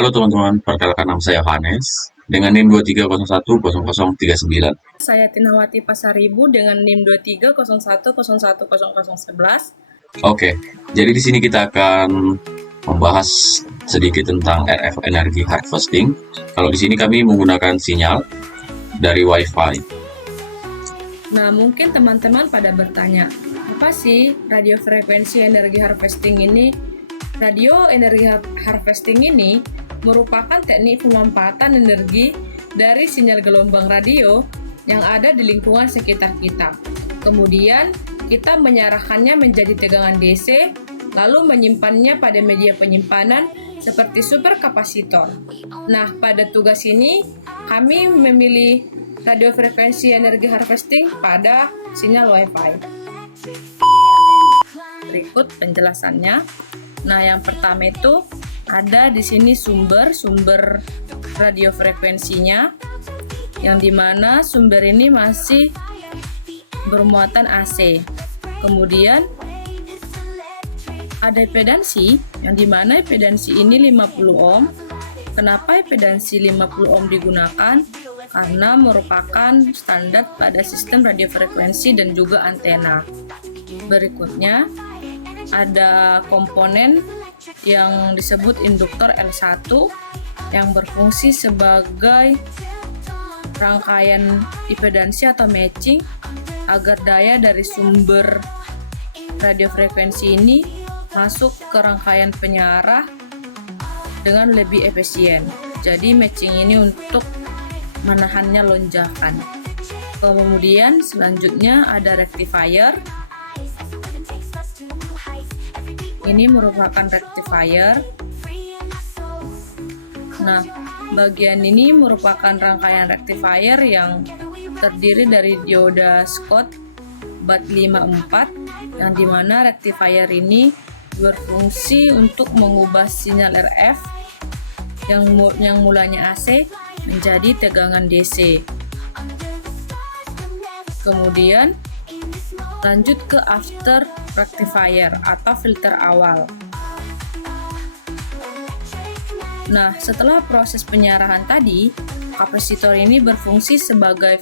Halo teman-teman, perkenalkan nama saya Yohanes dengan NIM 23010039. Saya Tinawati Pasaribu dengan NIM 2301001011. Oke, jadi di sini kita akan membahas sedikit tentang RF energy harvesting. Kalau di sini kami menggunakan sinyal dari Wi-Fi. Nah, mungkin teman-teman pada bertanya, apa sih radio frekuensi energi harvesting ini? Radio energi harvesting ini merupakan teknik pemanfaatan energi dari sinyal gelombang radio yang ada di lingkungan sekitar kita. Kemudian, kita menyarahkannya menjadi tegangan DC, lalu menyimpannya pada media penyimpanan seperti superkapasitor. Nah, pada tugas ini, kami memilih radio frekuensi energi harvesting pada sinyal Wi-Fi. Berikut penjelasannya. Nah, yang pertama itu ada di sini sumber radio frekuensinya, yang dimana sumber ini masih bermuatan AC. Kemudian ada impedansi, yang dimana impedansi ini 50 ohm. Kenapa impedansi 50 ohm digunakan? Karena merupakan standar pada sistem radio frekuensi dan juga antena. Berikutnya ada komponen yang disebut induktor L1 yang berfungsi sebagai rangkaian impedansi atau matching agar daya dari sumber radio frekuensi ini masuk ke rangkaian penyarah dengan lebih efisien. Jadi matching ini untuk menahannya lonjakan. Kemudian selanjutnya ada rectifier. Ini merupakan rectifier. Nah, bagian ini merupakan rangkaian rectifier yang terdiri dari dioda Scott BAT54, yang dimana rectifier ini berfungsi untuk mengubah sinyal RF yang mulanya AC menjadi tegangan DC. Kemudian lanjut ke after rectifier atau filter awal. Nah, setelah proses penyarahan tadi, kapasitor ini berfungsi sebagai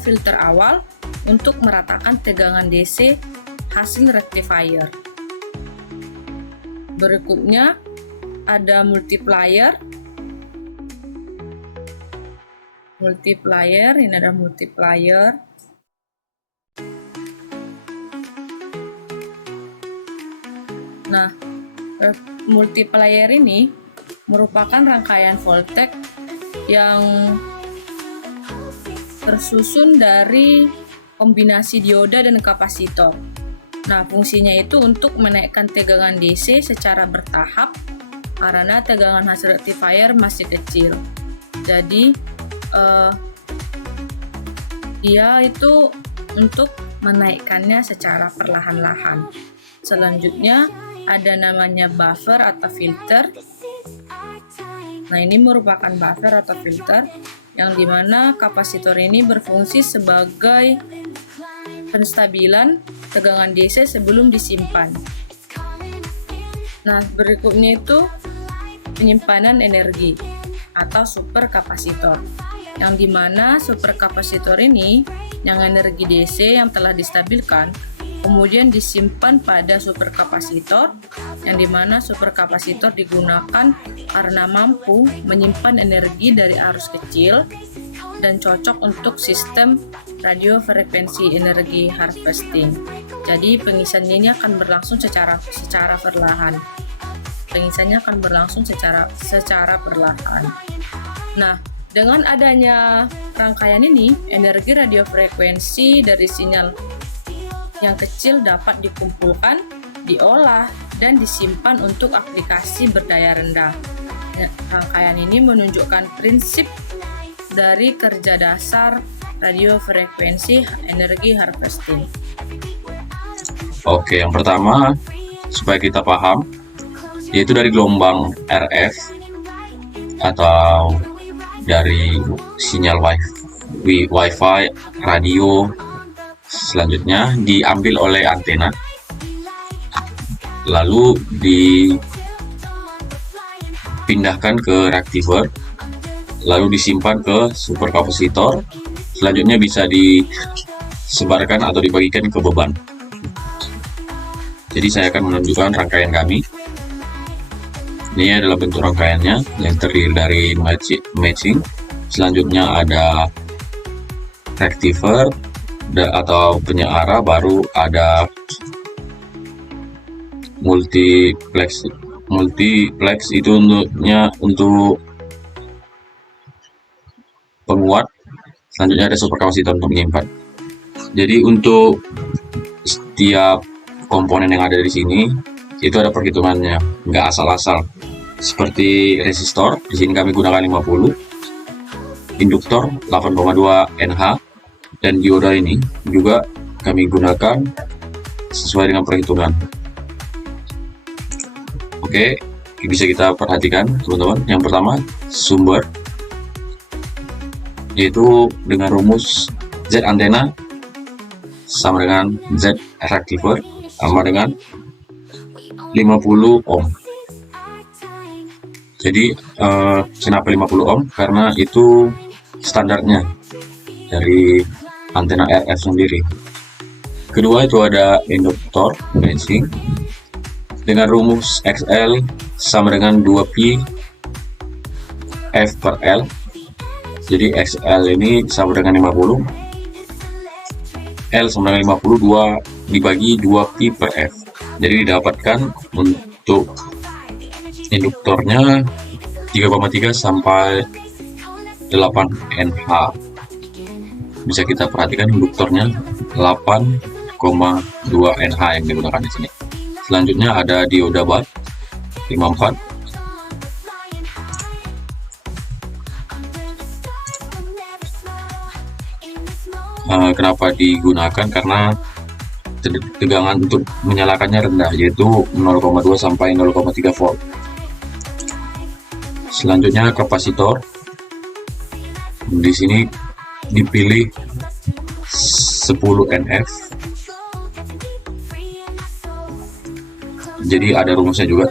filter awal untuk meratakan tegangan DC hasil rectifier. Berikutnya ada multiplier. Ini ada multiplier. Nah, multiplier ini merupakan rangkaian voltage yang tersusun dari kombinasi dioda dan kapasitor. Nah, fungsinya itu untuk menaikkan tegangan DC secara bertahap karena tegangan hasil rectifier masih kecil. Jadi, dia itu untuk menaikkannya secara perlahan-lahan. Selanjutnya ada namanya buffer atau filter. Nah, ini merupakan buffer atau filter yang dimana kapasitor ini berfungsi sebagai penstabilan tegangan DC sebelum disimpan. Nah, berikutnya itu penyimpanan energi atau superkapasitor, yang dimana superkapasitor ini yang energi DC yang telah distabilkan kemudian disimpan pada superkapasitor, yang dimana superkapasitor digunakan karena mampu menyimpan energi dari arus kecil dan cocok untuk sistem radio frekuensi energi harvesting. Jadi pengisiannya ini akan berlangsung secara perlahan. Nah, dengan adanya rangkaian ini, energi radio frekuensi dari sinyal yang kecil dapat dikumpulkan, diolah, dan disimpan untuk aplikasi berdaya rendah. Rangkaian ini menunjukkan prinsip dari kerja dasar radio frekuensi energi harvesting. Oke, yang pertama supaya kita paham, yaitu dari gelombang RF atau dari sinyal Wi-Fi radio. Selanjutnya diambil oleh antena, lalu pindahkan ke rectifier, lalu disimpan ke superkapasitor. Selanjutnya bisa disebarkan atau dibagikan ke beban. Jadi saya akan menunjukkan rangkaian kami. Ini adalah bentuk rangkaiannya yang terdiri dari matching. Selanjutnya ada rectifier atau penyeara, baru ada multiplex. Multiplex itu untuk penguat. Selanjutnya ada superkapasitor untuk menyimpan. Jadi untuk setiap komponen yang ada di sini itu ada perhitungannya, nggak asal-asal. Seperti resistor, di sini kami gunakan 50, induktor 8,2 NH, dan dioda ini juga kami gunakan sesuai dengan perhitungan. Oke, bisa kita perhatikan teman-teman. Yang pertama, sumber, yaitu dengan rumus Z antena sama dengan Z rectifier sama dengan 50 ohm. Jadi kenapa 50 ohm? Karena itu standarnya dari antena RF sendiri. Kedua itu ada induktor matching dengan rumus XL sama dengan 2pi F per L. Jadi XL ini sama dengan 50, L sama dengan 52 dibagi 2pi per F. Jadi didapatkan untuk induktornya 3,3 sampai 8 NH. Bisa kita perhatikan induktornya 8,2 NH yang digunakan di sini. Selanjutnya ada dioda bar 54. Kenapa digunakan? Karena tegangan untuk menyalakannya rendah, yaitu 0,2 sampai 0,3 volt. Selanjutnya kapasitor. Di sini dipilih 10 NF. Jadi ada rumusnya juga.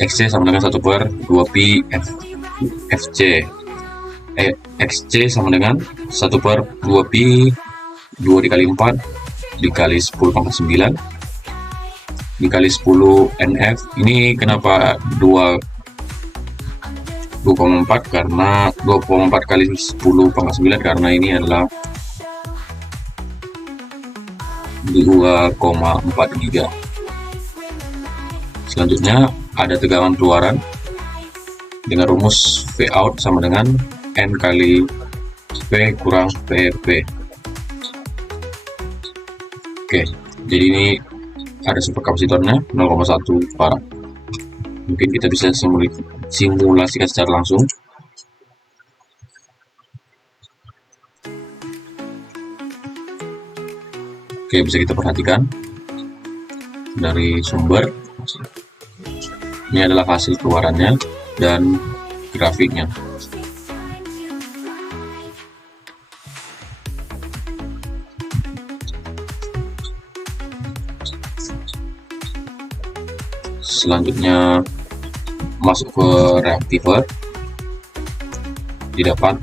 XC sama dengan 1 per 2pi FC. XC sama dengan 1 per 2pi 2 dikali 4 dikali 10,9 dikali 10 NF. Ini kenapa 2,4? Karena 2,4 kali 10,9 karena ini adalah 2,4 giga. Selanjutnya ada tegangan keluaran dengan rumus V out sama dengan N kali P kurang PP. Oke, jadi ini ada superkapasitornya 0,1 farad. Mungkin kita bisa simulasikan secara langsung. Oke, bisa kita perhatikan dari sumber. Ini adalah hasil keluarannya dan grafiknya. Selanjutnya masuk ke rectifier, didapat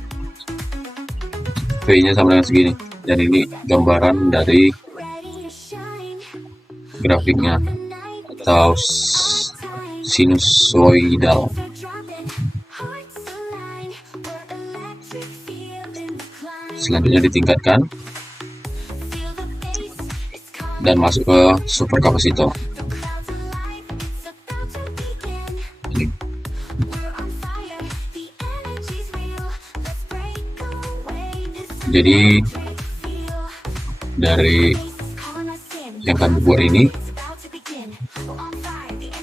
V nya sama dengan segini, dan ini gambaran dari grafiknya atau sinusoidal. Selanjutnya ditingkatkan dan masuk ke superkapasitor. Jadi dari yang kami buat ini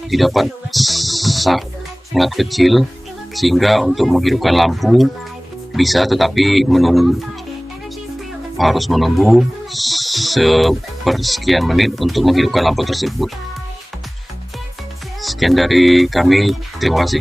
didapat sangat kecil sehingga untuk menghidupkan lampu bisa, tetapi harus menunggu sepersekian menit untuk menghidupkan lampu tersebut. Sekian dari kami, terima kasih.